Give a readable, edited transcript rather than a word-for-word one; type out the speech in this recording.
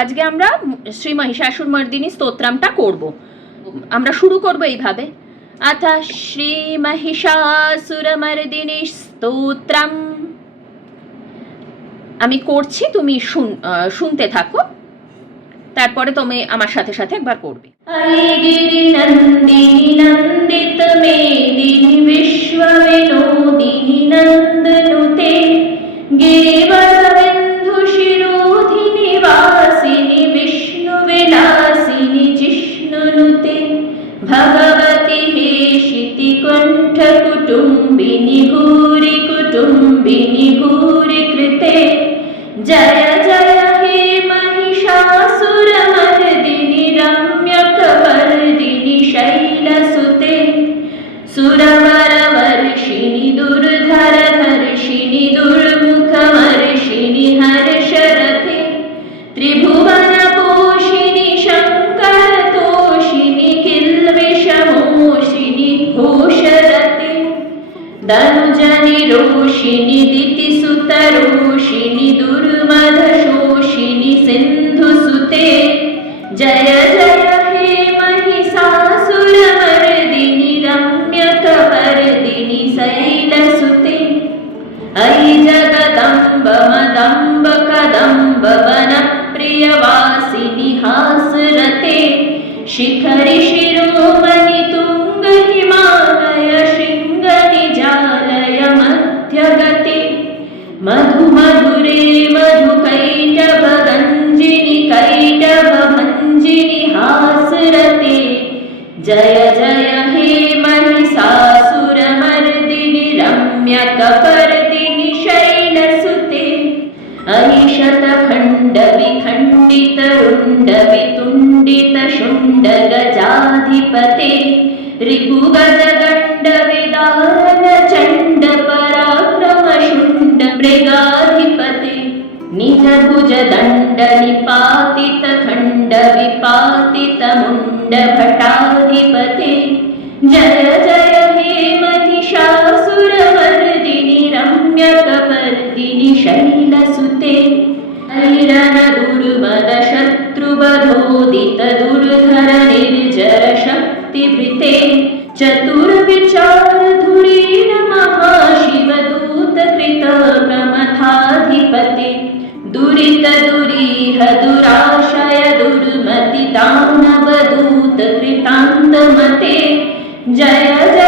আজকে আমরা শ্রী মহিষাসুরমর্দিনী স্তোত্রমটা করব। আমরা শুরু করব এইভাবে, আথ শ্রী মহিষাসুরমর্দিনী স্তোত্রম। আমি করছি, তুমি শুনতে থাকো, তারপরে তুমি আমার সাথে সাথে একবার করবে। হরিগিরি নন্দিনী নন্দিত মেদিনী বিশ্ব বিনোদিনী নন্দনুতে গিরিবরবিন্দু শিরোধিনী বাসিনী বিষ্ণু বিলাসিনী জিষ্ণুনুতে ভগবতি হেশিতি কণ্ঠ কুটুম্বিনী ভূরি কুটুম্বিনী ভূরি কৃতে জয় জয় হে महिषासुरमर्दिनी रम्यकवर्दिनी शैलसुते सुरवरवर्षिणि दुर्धरधर्षिणि दुर्मुखमर्षिणि हर्षरथे त्रिभुवनपोषिणि शङ्करतोषिणि किल्बिषमोषिणि घोषरते धनुजनि रोषिणि दितिसुतरोषिणि दुर्मदशोषिणि सिन्धुसुते जय जय हे महिषासुरमर्दिनि रम्यकवर्दिनि शैलसुते अयि जगदम्ब मदम्ब कदम्ब वनप्रियवासिनि हासरते शिखरि शिरोमणि तुङ्ग हिमालय शृङ्ग निजालय मध्यगते मधु मधुरे मधुकैटभगञ्जिनि कैटभभञ्जिनि हासरते जय जय हे महिषासुरमर्दिनि रम्यकवर्दिनि शैलसुते अयि शतखण्ड विखण्डित रुण्ड वितुण्डित शुण्ड गजाधिपते रिपुगजगण्ड विदारण चण्ड पराक्रम शुण्ड मृगाधिपते निज भुज दण्ड निपातित खण्ड विपातित मुण्ड भटाधिपते जय जय हे महिषासुरमर्दिनि रम्यकवर्दिनि शैलसुते ऐरन दुर्मद शत्रुवधोदित दुर्धर निर्जर शक्तिभृते चतुर्विचार धुरीर महाशिवदूत कृत प्रमथाधिपते दुरित दुरीह दुराशय दुर्मति दानवदूत कृतान्तमते जय जय